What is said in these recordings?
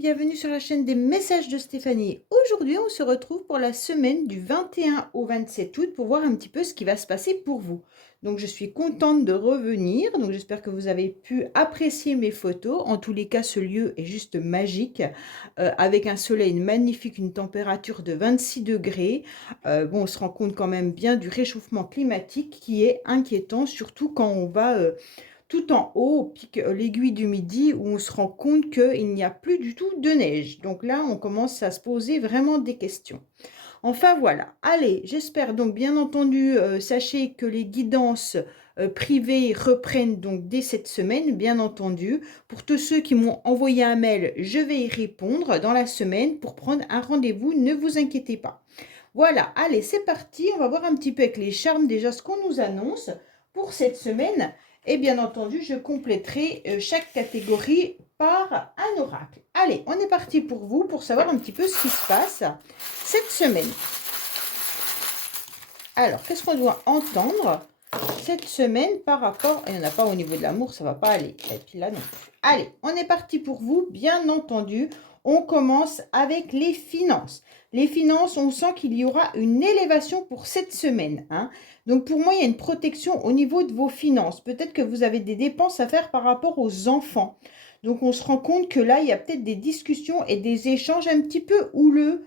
bienvenue sur la chaîne des messages de Stéphanie. Aujourd'hui, on se retrouve pour la semaine du 21 au 27 août pour voir un petit peu ce qui va se passer pour vous. Donc, je suis contente de revenir. Donc, j'espère que vous avez pu apprécier mes photos. En tous les cas, ce lieu est juste magique avec un soleil magnifique, une température de 26 degrés. Bon, on se rend compte quand même bien du réchauffement climatique qui est inquiétant, surtout quand on va tout en haut, au pic l'aiguille du midi, où on se rend compte qu'il n'y a plus du tout de neige. Donc là, on commence à se poser vraiment des questions. Enfin voilà, allez, j'espère donc bien entendu, sachez que les guidances privées reprennent donc dès cette semaine, bien entendu. Pour tous ceux qui m'ont envoyé un mail, je vais y répondre dans la semaine pour prendre un rendez-vous, ne vous inquiétez pas. Voilà, allez, c'est parti, on va voir un petit peu avec les charmes déjà ce qu'on nous annonce pour cette semaine. Et bien entendu, je compléterai chaque catégorie par un oracle. Allez, on est parti pour vous, pour savoir un petit peu ce qui se passe cette semaine. Alors, qu'est-ce qu'on doit entendre cette semaine par rapport... Il n'y en a pas au niveau de l'amour, ça ne va pas aller. Et puis là non plus. Allez, on est parti pour vous, bien entendu. On commence avec les finances. Les finances, on sent qu'il y aura une élévation pour cette semaine. Donc, pour moi, il y a une protection au niveau de vos finances. Peut-être que vous avez des dépenses à faire par rapport aux enfants. Donc, on se rend compte que là, il y a peut-être des discussions et des échanges un petit peu houleux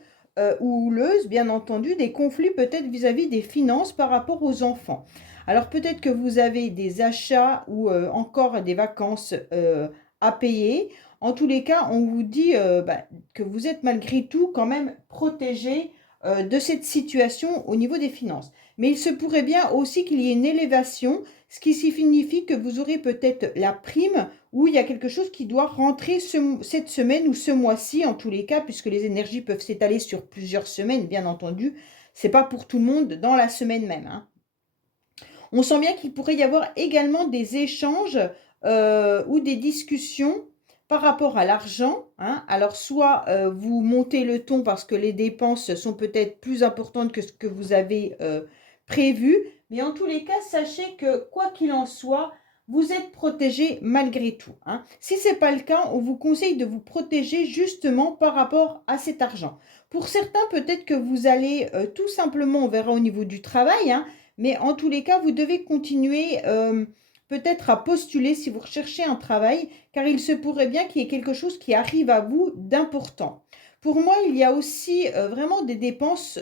ou houleuses, bien entendu, des conflits peut-être vis-à-vis des finances par rapport aux enfants. Alors, peut-être que vous avez des achats ou encore des vacances à payer. En tous les cas, on vous dit que vous êtes malgré tout quand même protégé de cette situation au niveau des finances. Mais il se pourrait bien aussi qu'il y ait une élévation, ce qui signifie que vous aurez peut-être la prime ou il y a quelque chose qui doit rentrer cette semaine ou ce mois-ci, en tous les cas, puisque les énergies peuvent s'étaler sur plusieurs semaines, bien entendu. Ce n'est pas pour tout le monde dans la semaine même. On sent bien qu'il pourrait y avoir également des échanges ou des discussions par rapport à l'argent. Alors, soit vous montez le ton parce que les dépenses sont peut-être plus importantes que ce que vous avez prévu. Mais en tous les cas, sachez que quoi qu'il en soit, vous êtes protégé malgré tout. Si ce n'est pas le cas, on vous conseille de vous protéger justement par rapport à cet argent. Pour certains, peut-être que vous allez tout simplement, on verra au niveau du travail, mais en tous les cas, vous devez continuer peut-être à postuler si vous recherchez un travail, car il se pourrait bien qu'il y ait quelque chose qui arrive à vous d'important. Pour moi, il y a aussi vraiment des dépenses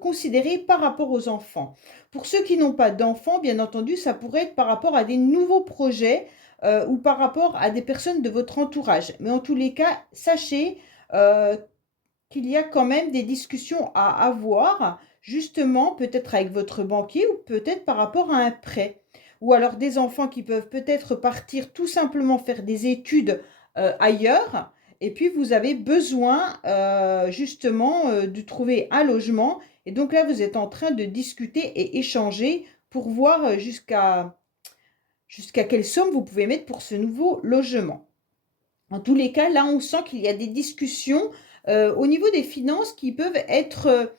considérées par rapport aux enfants. Pour ceux qui n'ont pas d'enfants, bien entendu, ça pourrait être par rapport à des nouveaux projets ou par rapport à des personnes de votre entourage. Mais en tous les cas, sachez qu'il y a quand même des discussions à avoir, justement, peut-être avec votre banquier ou peut-être par rapport à un prêt. Ou alors des enfants qui peuvent peut-être partir tout simplement faire des études ailleurs. Et puis, vous avez besoin justement de trouver un logement. Et donc là, vous êtes en train de discuter et échanger pour voir jusqu'à quelle somme vous pouvez mettre pour ce nouveau logement. En tous les cas, là, on sent qu'il y a des discussions au niveau des finances qui peuvent être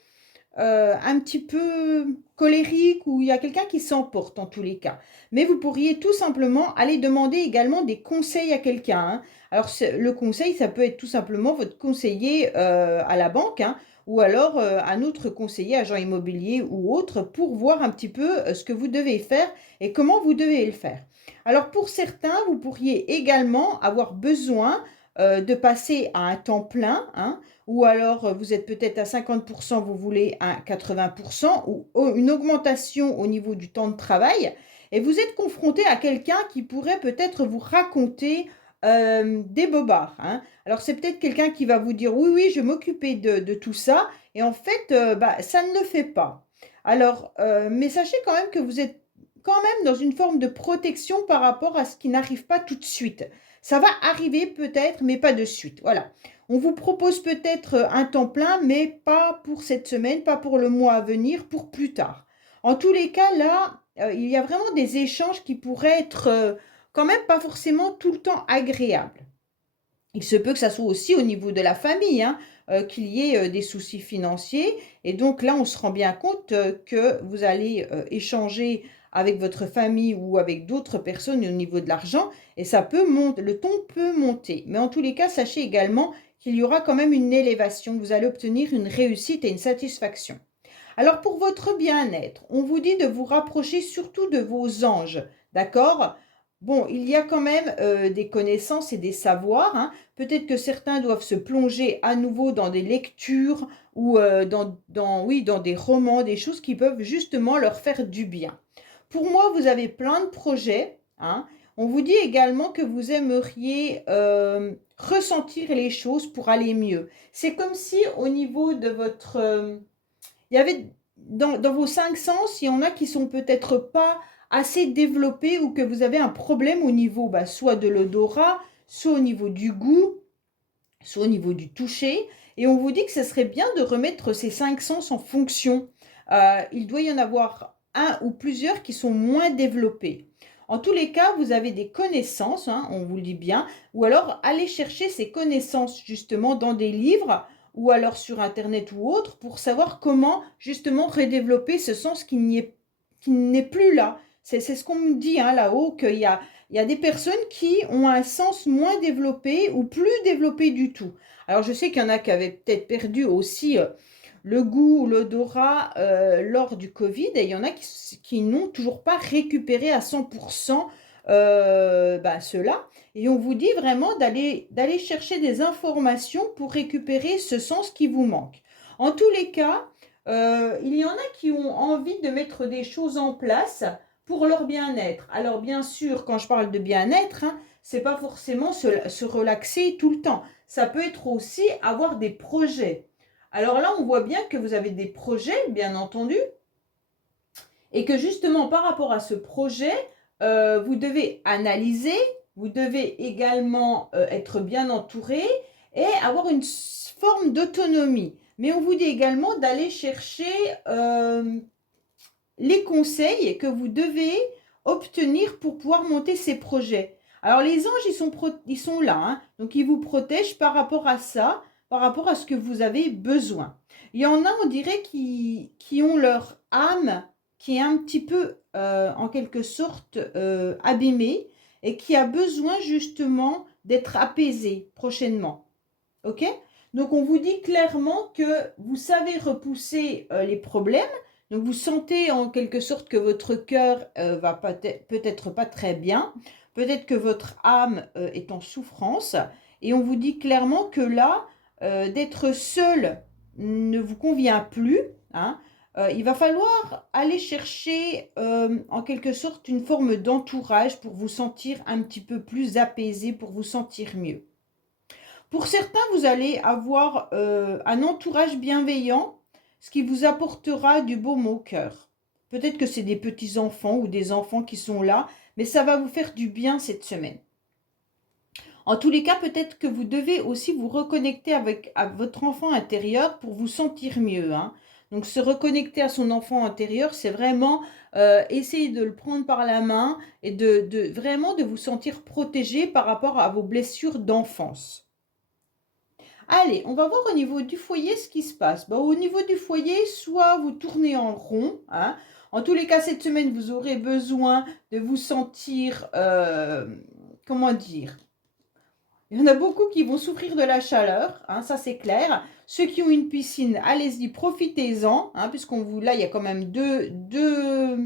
un petit peu colériques ou il y a quelqu'un qui s'emporte en tous les cas. Mais vous pourriez tout simplement aller demander également des conseils à quelqu'un. Alors, le conseil, ça peut être tout simplement votre conseiller à la banque ou alors un autre conseiller, agent immobilier ou autre, pour voir un petit peu ce que vous devez faire et comment vous devez le faire. Alors, pour certains, vous pourriez également avoir besoin de passer à un temps plein, ou alors vous êtes peut-être à 50%, vous voulez à 80%, ou une augmentation au niveau du temps de travail, et vous êtes confronté à quelqu'un qui pourrait peut-être vous raconter des bobards. Alors c'est peut-être quelqu'un qui va vous dire oui, oui, je m'occuper de tout ça, et en fait, ça ne le fait pas. Alors, mais sachez quand même que vous êtes quand même dans une forme de protection par rapport à ce qui n'arrive pas tout de suite. Ça va arriver peut-être, mais pas de suite. Voilà. On vous propose peut-être un temps plein, mais pas pour cette semaine, pas pour le mois à venir, pour plus tard. En tous les cas, là, il y a vraiment des échanges qui pourraient être quand même pas forcément tout le temps agréables. Il se peut que ça soit aussi au niveau de la famille, qu'il y ait des soucis financiers. Et donc là, on se rend bien compte que vous allez échanger avec votre famille ou avec d'autres personnes au niveau de l'argent. Et ça peut monter, le ton peut monter. Mais en tous les cas, sachez également qu'il y aura quand même une élévation, vous allez obtenir une réussite et une satisfaction. Alors pour votre bien-être, on vous dit de vous rapprocher surtout de vos anges, d'accord? Bon, il y a quand même des connaissances et des savoirs, hein. Peut-être que certains doivent se plonger à nouveau dans des lectures ou oui, dans des romans, des choses qui peuvent justement leur faire du bien. Pour moi, vous avez plein de projets, hein. On vous dit également que vous aimeriez ressentir les choses pour aller mieux. C'est comme si au niveau de votre... il y avait dans vos cinq sens, il y en a qui sont peut-être pas assez développés ou que vous avez un problème au niveau soit de l'odorat, soit au niveau du goût, soit au niveau du toucher. Et on vous dit que ce serait bien de remettre ces cinq sens en fonction. Il doit y en avoir un ou plusieurs qui sont moins développés. En tous les cas, vous avez des connaissances, hein, on vous le dit bien, ou alors allez chercher ces connaissances justement dans des livres ou alors sur Internet ou autre pour savoir comment justement redévelopper ce sens qui n'est plus là. C'est ce qu'on me dit hein, là-haut, qu'il y a des personnes qui ont un sens moins développé ou plus développé du tout. Alors je sais qu'il y en a qui avaient peut-être perdu aussi le goût ou l'odorat lors du Covid et il y en a qui n'ont toujours pas récupéré à 100% cela. Et on vous dit vraiment d'aller chercher des informations pour récupérer ce sens qui vous manque. En tous les cas, il y en a qui ont envie de mettre des choses en place pour leur bien-être. Alors bien sûr, quand je parle de bien-être, hein, c'est pas forcément se relaxer tout le temps. Ça peut être aussi avoir des projets. Alors là, on voit bien que vous avez des projets, bien entendu, et que justement par rapport à ce projet, vous devez analyser, vous devez également être bien entouré et avoir une forme d'autonomie. Mais on vous dit également d'aller chercher les conseils que vous devez obtenir pour pouvoir monter ces projets. Alors les anges, ils sont là, hein, donc ils vous protègent par rapport à ça, par rapport à ce que vous avez besoin. Il y en a, on dirait, qui ont leur âme qui est un petit peu, en quelque sorte, abîmée et qui a besoin justement d'être apaisée prochainement. Ok? Donc on vous dit clairement que vous savez repousser les problèmes. Donc vous sentez en quelque sorte que votre cœur va peut-être pas très bien. Peut-être que votre âme est en souffrance. Et on vous dit clairement que là, d'être seul ne vous convient plus, hein. Il va falloir aller chercher en quelque sorte une forme d'entourage pour vous sentir un petit peu plus apaisé, pour vous sentir mieux. Pour certains, vous allez avoir un entourage bienveillant, ce qui vous apportera du baume au cœur. Peut-être que c'est des petits-enfants ou des enfants qui sont là, mais ça va vous faire du bien cette semaine. En tous les cas, peut-être que vous devez aussi vous reconnecter à votre enfant intérieur pour vous sentir mieux, hein. Donc, se reconnecter à son enfant intérieur, c'est vraiment essayer de le prendre par la main et vraiment de vous sentir protégé par rapport à vos blessures d'enfance. Allez, on va voir au niveau du foyer ce qui se passe. Au niveau du foyer, soit vous tournez en rond, hein. En tous les cas, cette semaine, vous aurez besoin de vous sentir, comment dire, il y en a beaucoup qui vont souffrir de la chaleur, hein, ça c'est clair. Ceux qui ont une piscine, allez-y, profitez-en, hein, là, il y a quand même deux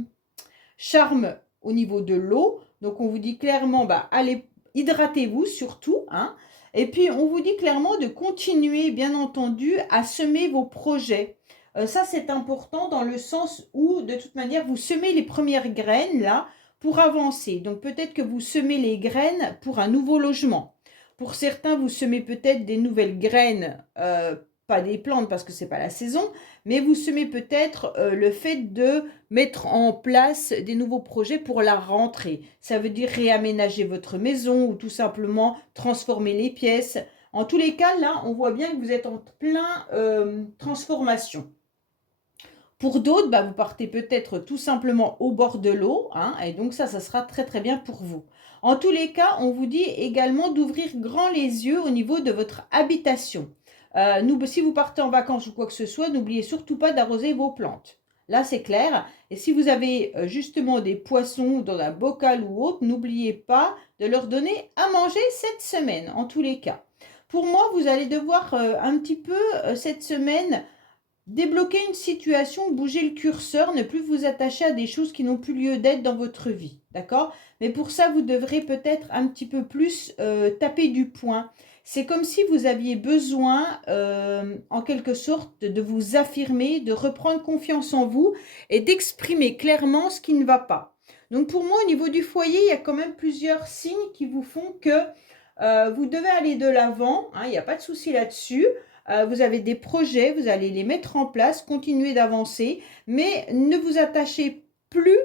charmes au niveau de l'eau. Donc, on vous dit clairement, allez, hydratez-vous surtout, hein. Et puis, on vous dit clairement de continuer, bien entendu, à semer vos projets. Ça, c'est important dans le sens où, de toute manière, vous semez les premières graines, là, pour avancer. Donc, peut-être que vous semez les graines pour un nouveau logement. Pour certains, vous semez peut-être des nouvelles graines, pas des plantes parce que ce n'est pas la saison, mais vous semez peut-être le fait de mettre en place des nouveaux projets pour la rentrée. Ça veut dire réaménager votre maison ou tout simplement transformer les pièces. En tous les cas, là, on voit bien que vous êtes en plein transformation. Pour d'autres, vous partez peut-être tout simplement au bord de l'eau, hein, et donc ça sera très très bien pour vous. En tous les cas, on vous dit également d'ouvrir grand les yeux au niveau de votre habitation. Si vous partez en vacances ou quoi que ce soit, n'oubliez surtout pas d'arroser vos plantes. Là, c'est clair. Et si vous avez justement des poissons dans un bocal ou autre, n'oubliez pas de leur donner à manger cette semaine, en tous les cas. pour moi, vous allez devoir un petit peu cette semaine débloquer une situation, bouger le curseur, ne plus vous attacher à des choses qui n'ont plus lieu d'être dans votre vie, d'accord? Mais pour ça, vous devrez peut-être un petit peu plus taper du poing. C'est comme si vous aviez besoin, en quelque sorte, de vous affirmer, de reprendre confiance en vous et d'exprimer clairement ce qui ne va pas. Donc pour moi, au niveau du foyer, il y a quand même plusieurs signes qui vous font que vous devez aller de l'avant, hein, il n'y a pas de souci là-dessus. Vous avez des projets, vous allez les mettre en place, continuer d'avancer, mais ne vous attachez plus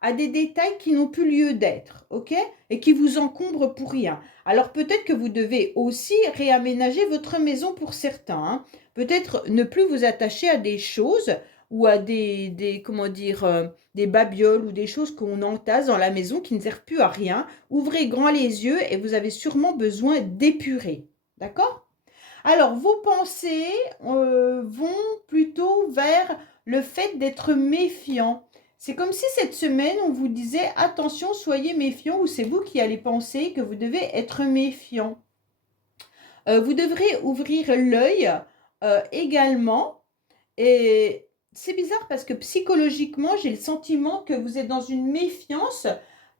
à des détails qui n'ont plus lieu d'être, ok? Et qui vous encombrent pour rien. Alors peut-être que vous devez aussi réaménager votre maison pour certains, hein. Peut-être ne plus vous attacher à des choses ou à comment dire, des babioles ou des choses qu'on entasse dans la maison qui ne servent plus à rien. Ouvrez grand les yeux et vous avez sûrement besoin d'épurer, d'accord? Alors, vos pensées vont plutôt vers le fait d'être méfiant. C'est comme si cette semaine, on vous disait « Attention, soyez méfiant » ou c'est vous qui allez penser que vous devez être méfiant. Vous devrez ouvrir l'œil également. Et c'est bizarre parce que psychologiquement, j'ai le sentiment que vous êtes dans une méfiance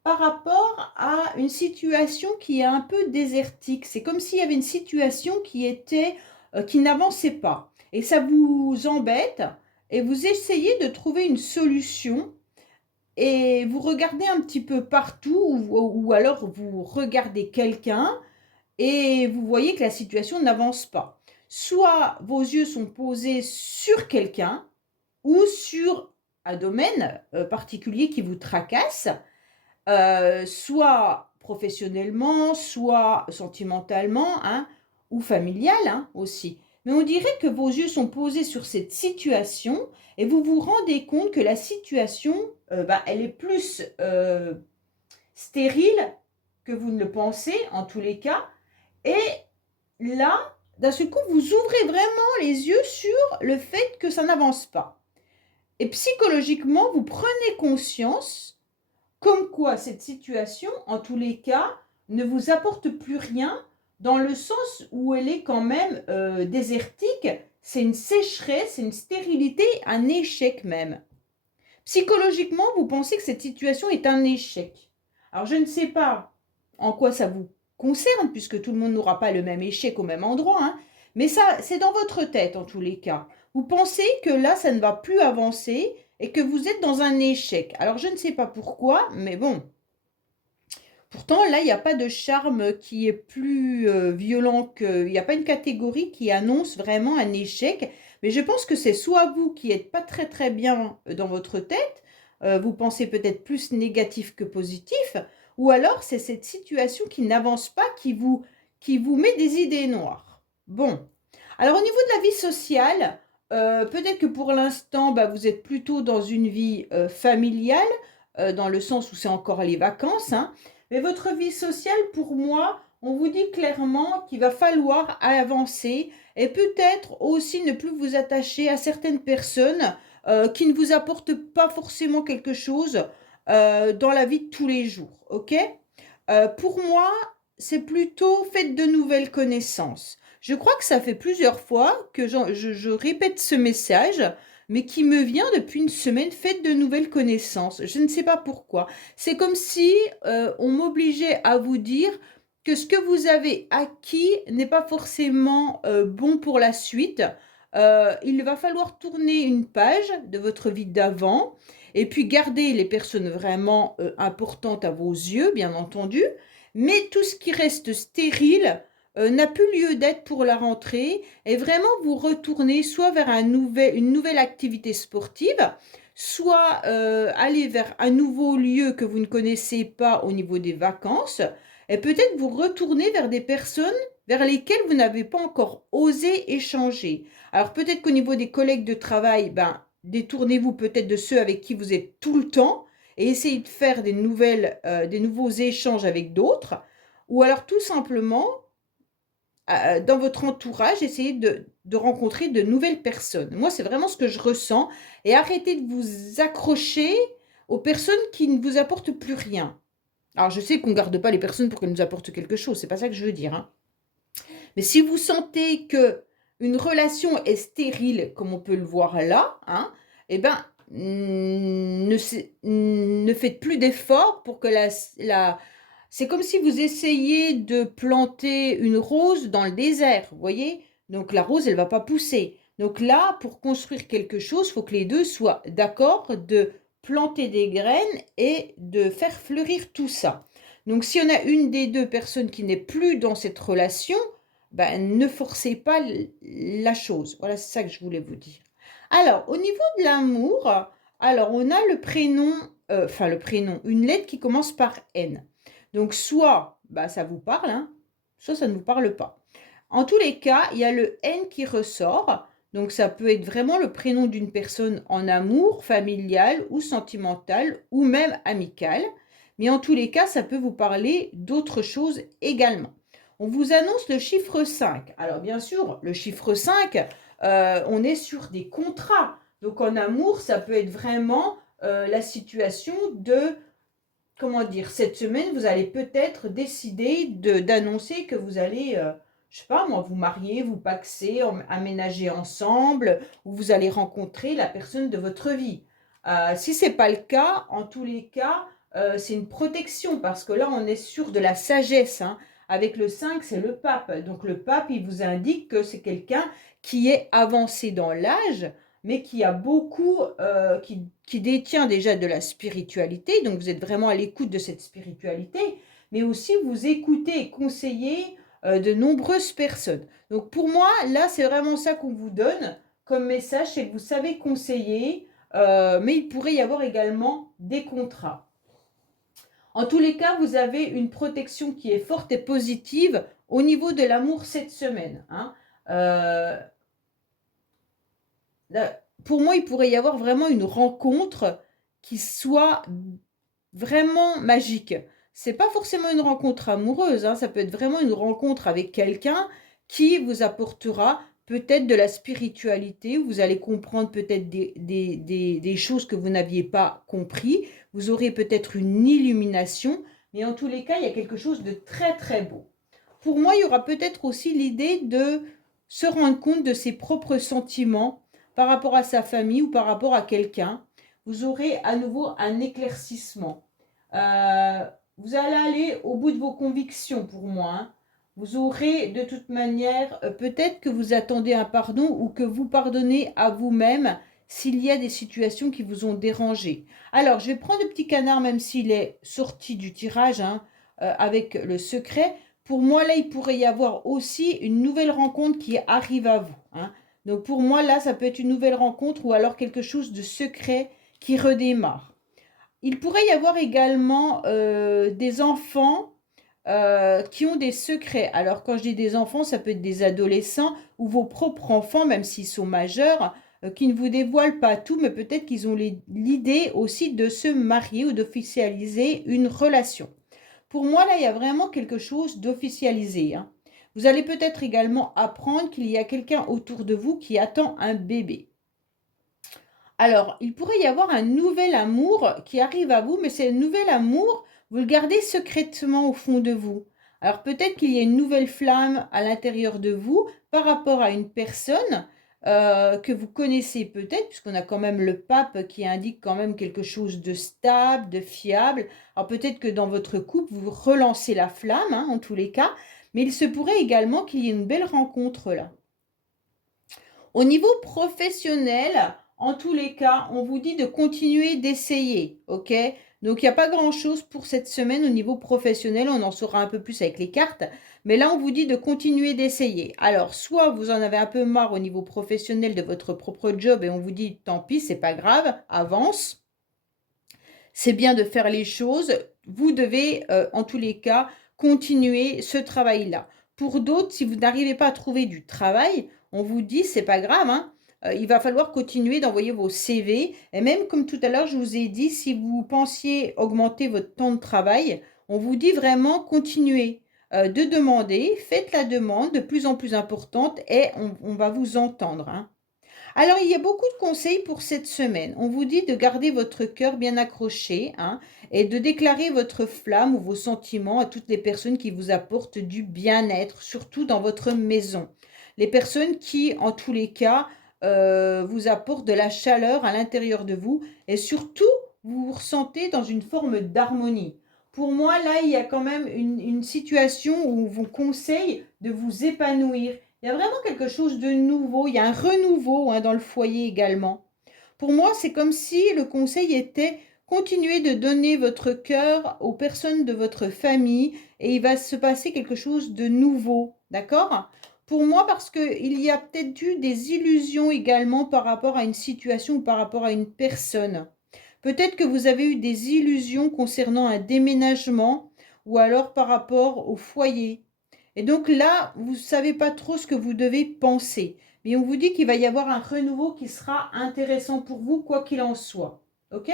par rapport à une situation qui est un peu désertique. C'est comme s'il y avait une situation qui n'avançait pas. Et ça vous embête et vous essayez de trouver une solution et vous regardez un petit peu partout ou alors vous regardez quelqu'un et vous voyez que la situation n'avance pas. Soit vos yeux sont posés sur quelqu'un ou sur un domaine particulier qui vous tracasse, soit professionnellement, soit sentimentalement, hein, ou familial hein, aussi. Mais on dirait que vos yeux sont posés sur cette situation et vous vous rendez compte que la situation, elle est plus stérile que vous ne le pensez en tous les cas. Et là, d'un seul coup, vous ouvrez vraiment les yeux sur le fait que ça n'avance pas. Et psychologiquement, vous prenez conscience comme quoi cette situation, en tous les cas, ne vous apporte plus rien dans le sens où elle est quand même désertique. C'est une sécheresse, c'est une stérilité, un échec même. Psychologiquement, vous pensez que cette situation est un échec. Alors, je ne sais pas en quoi ça vous concerne, puisque tout le monde n'aura pas le même échec au même endroit, hein, mais ça, c'est dans votre tête en tous les cas. Vous pensez que là, ça ne va plus avancer et que vous êtes dans un échec. Alors, je ne sais pas pourquoi, mais bon. Pourtant, là, il n'y a pas de charme qui est plus violent que... Il n'y a pas une catégorie qui annonce vraiment un échec. Mais je pense que c'est soit vous qui n'êtes pas très très bien dans votre tête, vous pensez peut-être plus négatif que positif, ou alors c'est cette situation qui n'avance pas, qui vous met des idées noires. Bon, alors au niveau de la vie sociale, peut-être que pour l'instant, vous êtes plutôt dans une vie familiale, dans le sens où c'est encore les vacances, hein. Mais votre vie sociale, pour moi, on vous dit clairement qu'il va falloir avancer et peut-être aussi ne plus vous attacher à certaines personnes qui ne vous apportent pas forcément quelque chose dans la vie de tous les jours, ok? Pour moi, c'est plutôt faites de nouvelles connaissances. Je crois que ça fait plusieurs fois que je répète ce message, mais qui me vient depuis une semaine, faites de nouvelles connaissances. Je ne sais pas pourquoi. C'est comme si on m'obligeait à vous dire que ce que vous avez acquis n'est pas forcément bon pour la suite. Il va falloir tourner une page de votre vie d'avant et puis garder les personnes vraiment importantes à vos yeux, bien entendu, mais tout ce qui reste stérile n'a plus lieu d'être pour la rentrée et vraiment vous retourner soit vers une nouvelle activité sportive, soit aller vers un nouveau lieu que vous ne connaissez pas au niveau des vacances et peut-être vous retourner vers des personnes vers lesquelles vous n'avez pas encore osé échanger. Alors peut-être qu'au niveau des collègues de travail, détournez-vous peut-être de ceux avec qui vous êtes tout le temps et essayez de faire des nouveaux échanges avec d'autres. Ou alors tout simplement, dans votre entourage, essayez de rencontrer de nouvelles personnes. Moi, c'est vraiment ce que je ressens. Et arrêtez de vous accrocher aux personnes qui ne vous apportent plus rien. Alors, je sais qu'on ne garde pas les personnes pour qu'elles nous apportent quelque chose. C'est pas ça que je veux dire, hein. Mais si vous sentez que une relation est stérile, comme on peut le voir là, hein, eh ben, ne faites plus d'efforts pour que c'est comme si vous essayiez de planter une rose dans le désert, vous voyez? Donc la rose, elle va pas pousser. Donc là, pour construire quelque chose, il faut que les deux soient d'accord de planter des graines et de faire fleurir tout ça. Donc si on a une des deux personnes qui n'est plus dans cette relation, ben, ne forcez pas la chose. Voilà, c'est ça que je voulais vous dire. Alors, au niveau de l'amour, alors on a le prénom, le prénom, une lettre qui commence par N. Donc, soit bah, ça vous parle, hein, soit ça ne vous parle pas. En tous les cas, il y a le N qui ressort. Donc, ça peut être vraiment le prénom d'une personne en amour, familial ou sentimental ou même amical. Mais en tous les cas, ça peut vous parler d'autres choses également. On vous annonce le chiffre 5. Alors, bien sûr, le chiffre 5, on est sur des contrats. Donc, en amour, ça peut être vraiment la situation de comment dire, cette semaine, vous allez peut-être décider d'annoncer que vous allez, je sais pas moi, vous marier, vous paxer, aménager ensemble, ou vous allez rencontrer la personne de votre vie. Si ce n'est pas le cas, en tous les cas, c'est une protection parce que là, on est sur de la sagesse, hein. Avec le 5, c'est le pape. Donc le pape, il vous indique que c'est quelqu'un qui est avancé dans l'âge, mais qui a beaucoup, qui détient déjà de la spiritualité, donc vous êtes vraiment à l'écoute de cette spiritualité, mais aussi vous écoutez et conseillez de nombreuses personnes. Donc pour moi, là, c'est vraiment ça qu'on vous donne comme message, c'est que vous savez conseiller, mais il pourrait y avoir également des contrats. En tous les cas, vous avez une protection qui est forte et positive au niveau de l'amour cette semaine, hein. Pour moi, il pourrait y avoir vraiment une rencontre qui soit vraiment magique. C'est pas forcément une rencontre amoureuse, hein, ça peut être vraiment une rencontre avec quelqu'un qui vous apportera peut-être de la spiritualité, vous allez comprendre peut-être des choses que vous n'aviez pas compris, vous aurez peut-être une illumination, mais en tous les cas, il y a quelque chose de très très beau. Pour moi, il y aura peut-être aussi l'idée de se rendre compte de ses propres sentiments par rapport à sa famille ou par rapport à quelqu'un. Vous aurez à nouveau un éclaircissement. Vous allez aller au bout de vos convictions pour moi, hein. Vous aurez de toute manière, peut-être que vous attendez un pardon ou que vous pardonnez à vous-même s'il y a des situations qui vous ont dérangé. Alors, je vais prendre le petit canard, même s'il est sorti du tirage, hein, avec le secret. Pour moi, là, il pourrait y avoir aussi une nouvelle rencontre qui arrive à vous, hein. Donc, pour moi, là, ça peut être une nouvelle rencontre ou alors quelque chose de secret qui redémarre. Il pourrait y avoir également des enfants qui ont des secrets. Alors, quand je dis des enfants, ça peut être des adolescents ou vos propres enfants, même s'ils sont majeurs, qui ne vous dévoilent pas tout, mais peut-être qu'ils ont l'idée aussi de se marier ou d'officialiser une relation. Pour moi, là, il y a vraiment quelque chose d'officialisé, hein. Vous allez peut-être également apprendre qu'il y a quelqu'un autour de vous qui attend un bébé. Alors, il pourrait y avoir un nouvel amour qui arrive à vous, mais c'est un nouvel amour, vous le gardez secrètement au fond de vous. Alors, peut-être qu'il y a une nouvelle flamme à l'intérieur de vous par rapport à une personne que vous connaissez peut-être, puisqu'on a quand même le pape qui indique quand même quelque chose de stable, de fiable. Alors, peut-être que dans votre couple, vous relancez la flamme, hein, en tous les cas, mais il se pourrait également qu'il y ait une belle rencontre là. Au niveau professionnel, en tous les cas, on vous dit de continuer d'essayer, ok? Donc, il n'y a pas grand-chose pour cette semaine au niveau professionnel. On en saura un peu plus avec les cartes. Mais là, on vous dit de continuer d'essayer. Alors, soit vous en avez un peu marre au niveau professionnel de votre propre job et on vous dit, tant pis, c'est pas grave, avance. C'est bien de faire les choses. Vous devez, en tous les cas, continuer ce travail-là. Pour d'autres, si vous n'arrivez pas à trouver du travail, on vous dit, c'est pas grave, hein, il va falloir continuer d'envoyer vos CV. Et même comme tout à l'heure, je vous ai dit, si vous pensiez augmenter votre temps de travail, on vous dit vraiment continuez de demander, faites la demande de plus en plus importante et on va vous entendre, hein. Alors, il y a beaucoup de conseils pour cette semaine. On vous dit de garder votre cœur bien accroché, hein, et de déclarer votre flamme ou vos sentiments à toutes les personnes qui vous apportent du bien-être, surtout dans votre maison. Les personnes qui, en tous les cas, vous apportent de la chaleur à l'intérieur de vous et surtout, vous vous ressentez dans une forme d'harmonie. Pour moi, là, il y a quand même une situation où on vous conseille de vous épanouir. Il y a vraiment quelque chose de nouveau, il y a un renouveau, hein, dans le foyer également. Pour moi, c'est comme si le conseil était continuer de donner votre cœur aux personnes de votre famille et il va se passer quelque chose de nouveau, d'accord? Pour moi, parce qu'il y a peut-être eu des illusions également par rapport à une situation ou par rapport à une personne. Peut-être que vous avez eu des illusions concernant un déménagement ou alors par rapport au foyer. Et donc là, vous ne savez pas trop ce que vous devez penser. Mais on vous dit qu'il va y avoir un renouveau qui sera intéressant pour vous, quoi qu'il en soit. OK?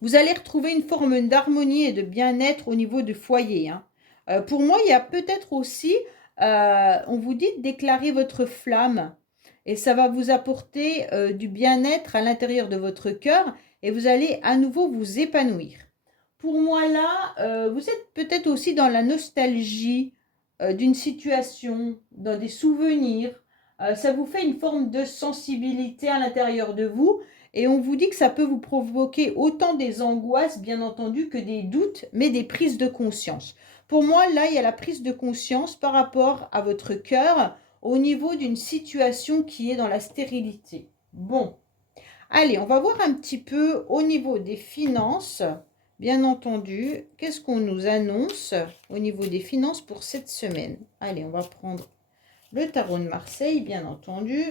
Vous allez retrouver une forme d'harmonie et de bien-être au niveau du foyer, hein. Pour moi, il y a peut-être aussi, on vous dit de déclarer votre flamme. Et ça va vous apporter du bien-être à l'intérieur de votre cœur et vous allez à nouveau vous épanouir. Pour moi, là, vous êtes peut-être aussi dans la nostalgie d'une situation, dans des souvenirs. Ça vous fait une forme de sensibilité à l'intérieur de vous et on vous dit que ça peut vous provoquer autant des angoisses, bien entendu, que des doutes, mais des prises de conscience. Pour moi, là, il y a la prise de conscience par rapport à votre cœur au niveau d'une situation qui est dans la stérilité. Bon, allez, on va voir un petit peu au niveau des finances. Bien entendu, qu'est-ce qu'on nous annonce au niveau des finances pour cette semaine? Allez, on va prendre le tarot de Marseille, bien entendu.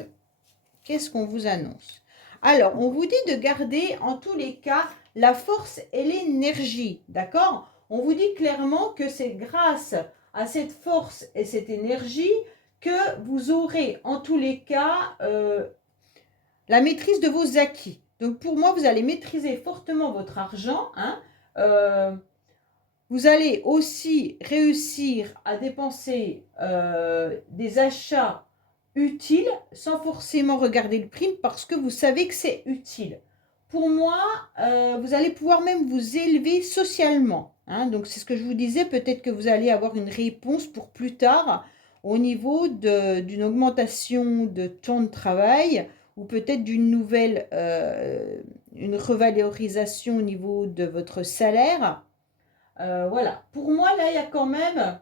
Qu'est-ce qu'on vous annonce? Alors, on vous dit de garder en tous les cas la force et l'énergie, d'accord? On vous dit clairement que c'est grâce à cette force et cette énergie que vous aurez en tous les cas la maîtrise de vos acquis. Donc pour moi, vous allez maîtriser fortement votre argent, hein. Vous allez aussi réussir à dépenser des achats utiles sans forcément regarder le prix parce que vous savez que c'est utile. Pour moi, vous allez pouvoir même vous élever socialement, hein. Donc c'est ce que je vous disais, peut-être que vous allez avoir une réponse pour plus tard au niveau d'une augmentation de temps de travail ou peut-être d'une nouvelle, une revalorisation au niveau de votre salaire. Voilà. Pour moi, là, il y a quand même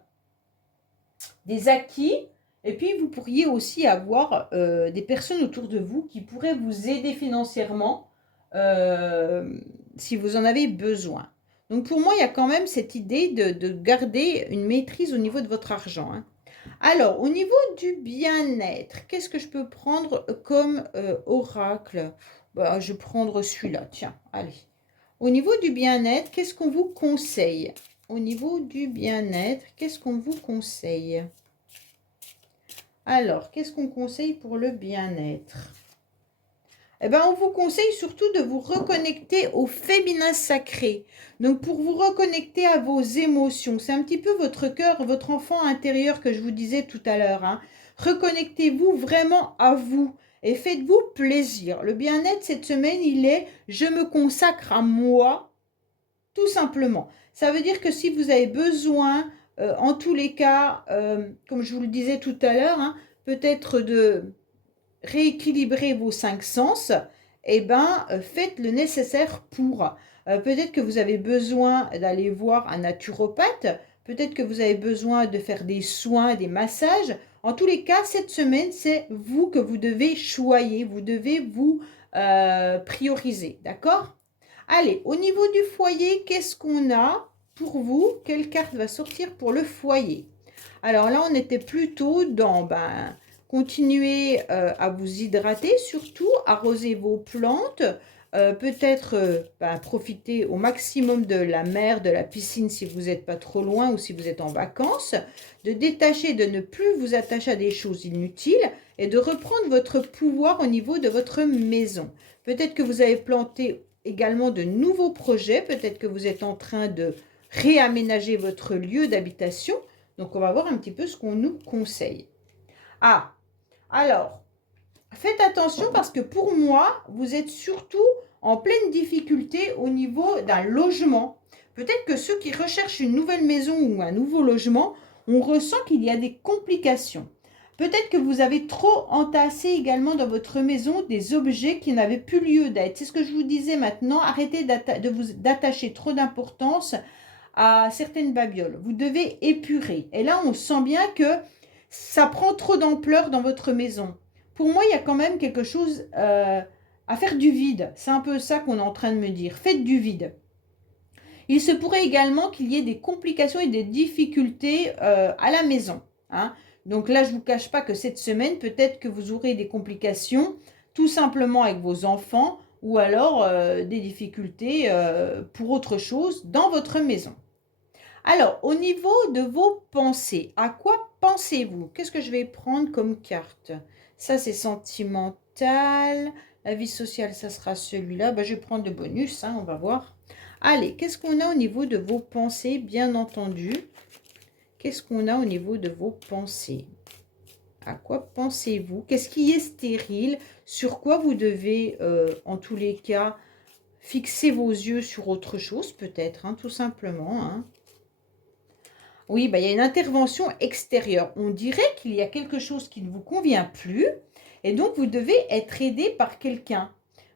des acquis. Et puis, vous pourriez aussi avoir des personnes autour de vous qui pourraient vous aider financièrement si vous en avez besoin. Donc, pour moi, il y a quand même cette idée de garder une maîtrise au niveau de votre argent, hein. Alors, au niveau du bien-être, qu'est-ce que je peux prendre comme oracle? Bah, je vais prendre celui-là, tiens, allez. Au niveau du bien-être, qu'est-ce qu'on vous conseille? Au niveau du bien-être, qu'est-ce qu'on vous conseille? Alors, qu'est-ce qu'on conseille pour le bien-être? Eh bien, on vous conseille surtout de vous reconnecter au féminin sacré. Donc, pour vous reconnecter à vos émotions, c'est un petit peu votre cœur, votre enfant intérieur que je vous disais tout à l'heure, hein. Reconnectez-vous vraiment à vous et faites-vous plaisir. Le bien-être cette semaine, il est « je me consacre à moi », tout simplement. Ça veut dire que si vous avez besoin, en tous les cas, comme je vous le disais tout à l'heure, hein, peut-être de rééquilibrer vos 5 sens, eh ben, faites le nécessaire pour. Peut-être que vous avez besoin d'aller voir un naturopathe, peut-être que vous avez besoin de faire des soins, des massages. En tous les cas, cette semaine, c'est vous que vous devez choyer, vous devez vous prioriser, d'accord? Allez, au niveau du foyer, qu'est-ce qu'on a pour vous? Quelle carte va sortir pour le foyer? Alors là, on était plutôt dans continuer à vous hydrater, surtout arroser vos plantes, peut-être profiter au maximum de la mer, de la piscine si vous n'êtes pas trop loin ou si vous êtes en vacances, de détacher, de ne plus vous attacher à des choses inutiles et de reprendre votre pouvoir au niveau de votre maison. Peut-être que vous avez planté également de nouveaux projets, peut-être que vous êtes en train de réaménager votre lieu d'habitation. Donc, on va voir un petit peu ce qu'on nous conseille. Ah, alors, Faites attention parce que pour moi, vous êtes surtout en pleine difficulté au niveau d'un logement. Peut-être que ceux qui recherchent une nouvelle maison ou un nouveau logement, on ressent qu'il y a des complications. Peut-être que vous avez trop entassé également dans votre maison des objets qui n'avaient plus lieu d'être. C'est ce que je vous disais maintenant. Arrêtez d'attacher trop d'importance à certaines babioles. Vous devez épurer. Et là, on sent bien que ça prend trop d'ampleur dans votre maison. Pour moi, il y a quand même quelque chose à faire du vide. C'est un peu ça qu'on est en train de me dire. Faites du vide. Il se pourrait également qu'il y ait des complications et des difficultés à la maison. Hein. Donc là, je ne vous cache pas que cette semaine, peut-être que vous aurez des complications tout simplement avec vos enfants ou alors des difficultés pour autre chose dans votre maison. Alors, au niveau de vos pensées, à quoi pensez-vous? Qu'est-ce que je vais prendre comme carte? Ça, c'est sentimental. La vie sociale, ça sera celui-là. Ben, je vais prendre le bonus, hein, on va voir. Allez, qu'est-ce qu'on a au niveau de vos pensées, bien entendu? Qu'est-ce qu'on a au niveau de vos pensées? À quoi pensez-vous? Qu'est-ce qui est stérile? Sur quoi vous devez, en tous les cas, fixer vos yeux sur autre chose, peut-être, hein, tout simplement, hein. Oui, bah, il y a une intervention extérieure. On dirait qu'il y a quelque chose qui ne vous convient plus et donc vous devez être aidé par quelqu'un.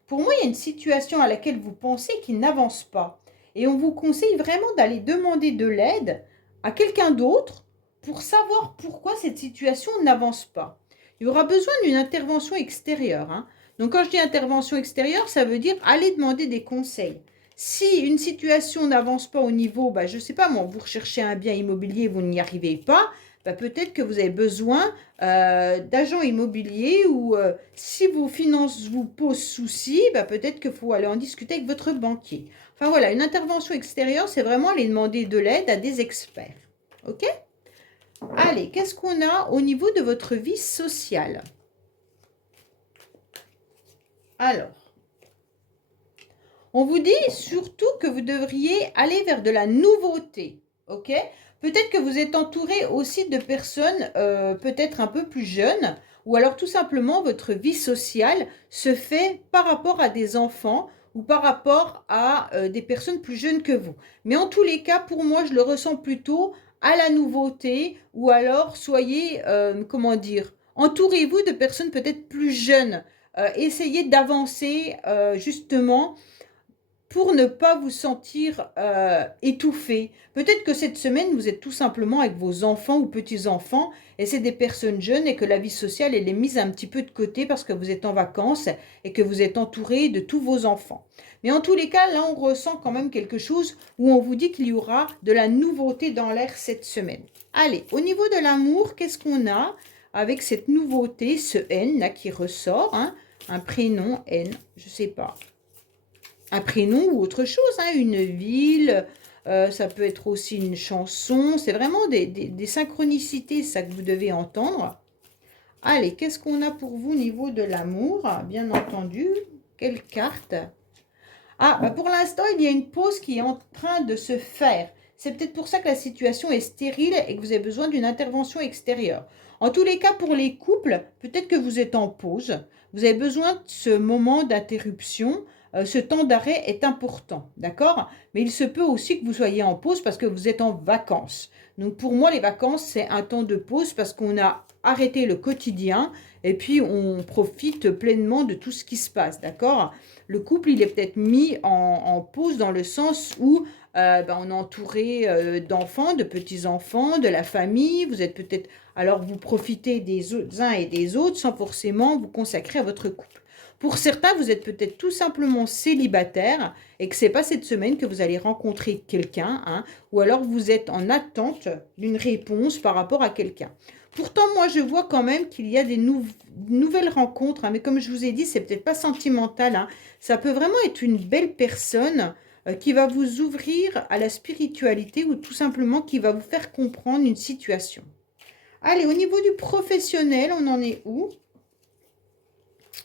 Pour moi, il y a une situation à laquelle vous pensez qui n'avance pas et on vous conseille vraiment d'aller demander de l'aide à quelqu'un d'autre pour savoir pourquoi cette situation n'avance pas. Il y aura besoin d'une intervention extérieure, hein. Donc quand je dis intervention extérieure, ça veut dire aller demander des conseils. Si une situation n'avance pas au niveau, bah, je ne sais pas moi, vous recherchez un bien immobilier, vous n'y arrivez pas, bah, peut-être que vous avez besoin d'agents immobiliers ou si vos finances vous posent souci, bah, peut-être qu'il faut aller en discuter avec votre banquier. Enfin voilà, une intervention extérieure, c'est vraiment aller demander de l'aide à des experts. Ok? Allez, qu'est-ce qu'on a au niveau de votre vie sociale? Alors, on vous dit surtout que vous devriez aller vers de la nouveauté, ok? Peut-être que vous êtes entouré aussi de personnes peut-être un peu plus jeunes ou alors tout simplement votre vie sociale se fait par rapport à des enfants ou par rapport à des personnes plus jeunes que vous. Mais en tous les cas, pour moi, je le ressens plutôt à la nouveauté ou alors soyez, comment dire, entourez-vous de personnes peut-être plus jeunes. Essayez d'avancer justement pour ne pas vous sentir étouffé. Peut-être que cette semaine, vous êtes tout simplement avec vos enfants ou petits-enfants et c'est des personnes jeunes et que la vie sociale, elle est mise un petit peu de côté parce que vous êtes en vacances et que vous êtes entouré de tous vos enfants. Mais en tous les cas, là, on ressent quand même quelque chose où on vous dit qu'il y aura de la nouveauté dans l'air cette semaine. Allez, au niveau de l'amour, qu'est-ce qu'on a avec cette nouveauté, ce N là qui ressort, hein, un prénom N, je ne sais pas. Un prénom ou autre chose, hein, une ville, ça peut être aussi une chanson. C'est vraiment des synchronicités, ça que vous devez entendre. Allez, qu'est-ce qu'on a pour vous au niveau de l'amour? Bien entendu, quelle carte? Ah, bah pour l'instant, il y a une pause qui est en train de se faire. C'est peut-être pour ça que la situation est stérile et que vous avez besoin d'une intervention extérieure. En tous les cas, pour les couples, peut-être que vous êtes en pause. Vous avez besoin de ce moment d'interruption. Ce temps d'arrêt est important, d'accord? Mais il se peut aussi que vous soyez en pause parce que vous êtes en vacances. Donc pour moi, les vacances, c'est un temps de pause parce qu'on a arrêté le quotidien et puis on profite pleinement de tout ce qui se passe, d'accord? Le couple, il est peut-être mis en pause dans le sens où on est entouré d'enfants, de petits-enfants, de la famille. Vous êtes peut-être... Alors, vous profitez des uns et des autres sans forcément vous consacrer à votre couple. Pour certains, vous êtes peut-être tout simplement célibataire et que ce n'est pas cette semaine que vous allez rencontrer quelqu'un, hein, ou alors vous êtes en attente d'une réponse par rapport à quelqu'un. Pourtant, moi, je vois quand même qu'il y a des nouvelles rencontres, hein, mais comme je vous ai dit, c'est peut-être pas sentimental, hein. Ça peut vraiment être une belle personne qui va vous ouvrir à la spiritualité ou tout simplement qui va vous faire comprendre une situation. Allez, au niveau du professionnel, on en est où?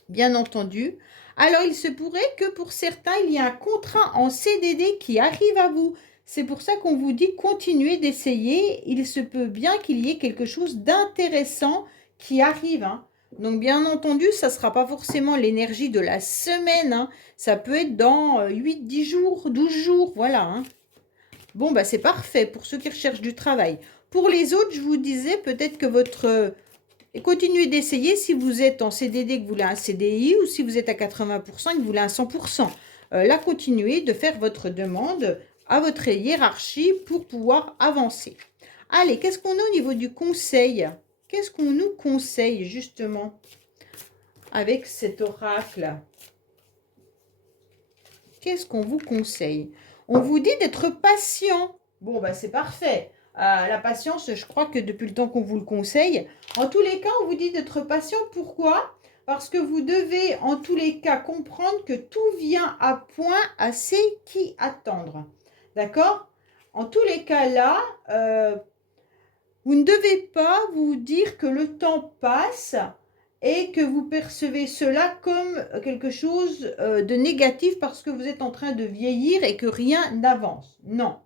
Bien entendu. Alors, il se pourrait que pour certains, il y ait un contrat en CDD qui arrive à vous. C'est pour ça qu'on vous dit continuez d'essayer. Il se peut bien qu'il y ait quelque chose d'intéressant qui arrive, hein. Donc, bien entendu, ça ne sera pas forcément l'énergie de la semaine, hein. Ça peut être dans 8, 10 jours, 12 jours, voilà, hein. Bon, bah, c'est parfait pour ceux qui recherchent du travail. Pour les autres, je vous disais peut-être que et continuez d'essayer si vous êtes en CDD, que vous voulez un CDI, ou si vous êtes à 80% et que vous voulez un 100%. Là, continuez de faire votre demande à votre hiérarchie pour pouvoir avancer. Allez, qu'est-ce qu'on a au niveau du conseil? Qu'est-ce qu'on nous conseille justement avec cet oracle? Qu'est-ce qu'on vous conseille? On vous dit d'être patient. Bon, bah c'est parfait. La patience, je crois que depuis le temps qu'on vous le conseille. En tous les cas, on vous dit d'être patient. Pourquoi? Parce que vous devez, en tous les cas, comprendre que tout vient à point assez qui attendre. D'accord? En tous les cas, là, vous ne devez pas vous dire que le temps passe et que vous percevez cela comme quelque chose de négatif parce que vous êtes en train de vieillir et que rien n'avance. Non.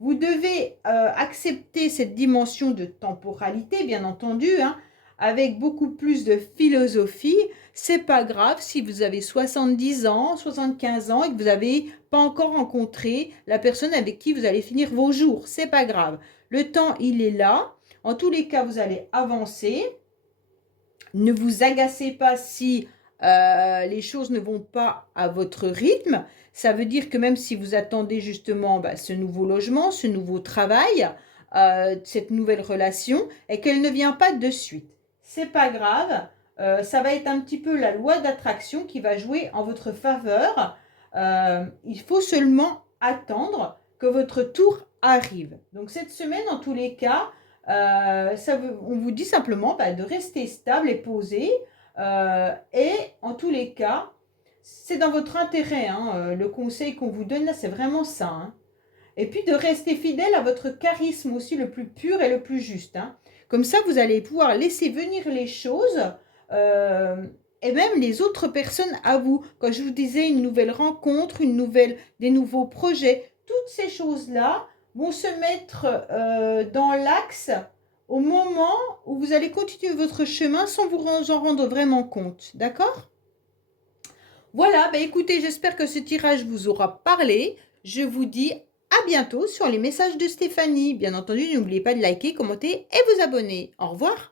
Vous devez accepter cette dimension de temporalité, bien entendu, hein, avec beaucoup plus de philosophie. C'est pas grave si vous avez 70 ans, 75 ans et que vous n'avez pas encore rencontré la personne avec qui vous allez finir vos jours. C'est pas grave. Le temps, il est là. En tous les cas, vous allez avancer. Ne vous agacez pas si les choses ne vont pas à votre rythme. Ça veut dire que même si vous attendez justement ce nouveau logement, ce nouveau travail, cette nouvelle relation, et qu'elle ne vient pas de suite, c'est pas grave. Ça va être un petit peu la loi d'attraction qui va jouer en votre faveur. Il faut seulement attendre que votre tour arrive. Donc cette semaine, en tous les cas, on vous dit simplement de rester stable et posé. Et en tous les cas, c'est dans votre intérêt, hein, le conseil qu'on vous donne là, c'est vraiment ça, hein. Et puis de rester fidèle à votre charisme aussi, le plus pur et le plus juste, hein. Comme ça, vous allez pouvoir laisser venir les choses et même les autres personnes à vous. Quand je vous disais une nouvelle rencontre, des nouveaux projets, toutes ces choses-là vont se mettre dans l'axe au moment où vous allez continuer votre chemin sans vous en rendre vraiment compte. D'accord? Voilà, écoutez, j'espère que ce tirage vous aura parlé. Je vous dis à bientôt sur les messages de Stéphanie. Bien entendu, n'oubliez pas de liker, commenter et vous abonner. Au revoir.